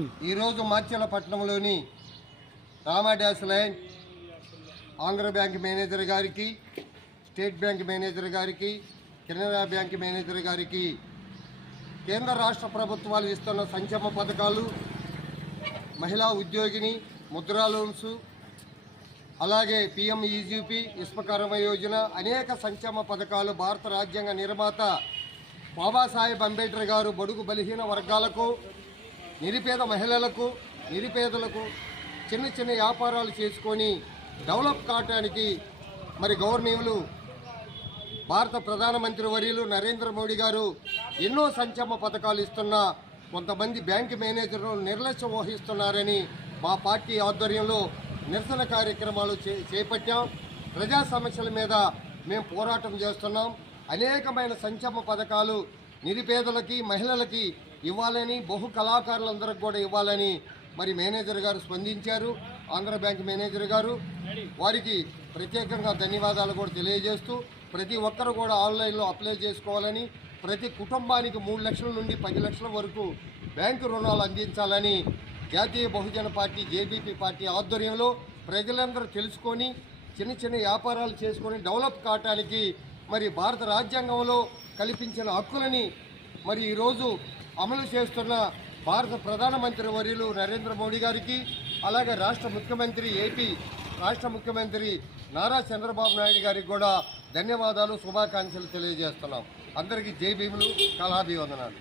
ఈరోజు మాచలపట్నంలోని Ramadas line Andhra bank manager garu state bank manager garu Canara bank manager గారికి కేంద్ర రాష్ట్ర ప్రభుత్వాలు ఇస్తున్న సంక్షేమ పథకాలు మహిళా ఉద్యోగిని ముద్రా లోన్స్ అలాగే పిఎం ఈజీపీ విశ్వకర్మ యోజన అనేక సంక్షేమ పథకాలు భారత రాజ్యాంగ నిర్మాత బాబాసాహెబ్ అంబేద్కర్ గారు బడుగు బలహీన వర్గాలకు నిరుపేద మహిళలకు నిరుపేదలకు చిన్న చిన్న వ్యాపారాలు చేసుకొని డెవలప్ కావటానికి మరి గవర్నీయులు భారత ప్రధానమంత్రి వర్యులు నరేంద్ర మోడీ గారు ఎన్నో సంక్షేమ పథకాలు ఇస్తున్న కొంతమంది బ్యాంకు మేనేజర్లు నిర్లక్ష్యం వహిస్తున్నారని మా పార్టీ ఆధ్వర్యంలో నిరసన కార్యక్రమాలు చే- చేపట్టాం. ప్రజా సమస్యల మీద మేము పోరాటం చేస్తున్నాం. అనేకమైన సంక్షేమ పథకాలు నిరుపేదలకి మహిళలకి ఇవ్వాలని బహు కళాకారులందరికి కూడా ఇవ్వాలని మరి మేనేజర్ గారు స్పందించారు. ఆంధ్ర బ్యాంక్ మేనేజర్ గారు వారికి ప్రత్యేకంగా ధన్యవాదాలు కూడా తెలియజేస్తూ ప్రతి ఒక్కరు కూడా ఆన్లైన్లో అప్లై చేసుకోవాలని ప్రతి కుటుంబానికి మూడు లక్షల నుండి పది లక్షల వరకు బ్యాంకు రుణాలు అందించాలని జాతీయ బహుజన పార్టీ జేబీపీ పార్టీ ఆధ్వర్యంలో ప్రజలందరూ తెలుసుకొని చిన్న చిన్న వ్యాపారాలు చేసుకొని డెవలప్ కావటానికి మరి భారత రాజ్యాంగంలో కల్పించిన హక్కులని మరి ఈరోజు అమలు చేస్తున్న భారత ప్రధానమంత్రి వర్యులు నరేంద్ర మోడీ గారికి అలాగే రాష్ట్ర ముఖ్యమంత్రి ఏపీ రాష్ట్ర ముఖ్యమంత్రి నారా చంద్రబాబు నాయుడు గారికి కూడా ధన్యవాదాలు శుభాకాంక్షలు తెలియజేస్తున్నాం. అందరికీ జై భీములు కళాభివందనాలు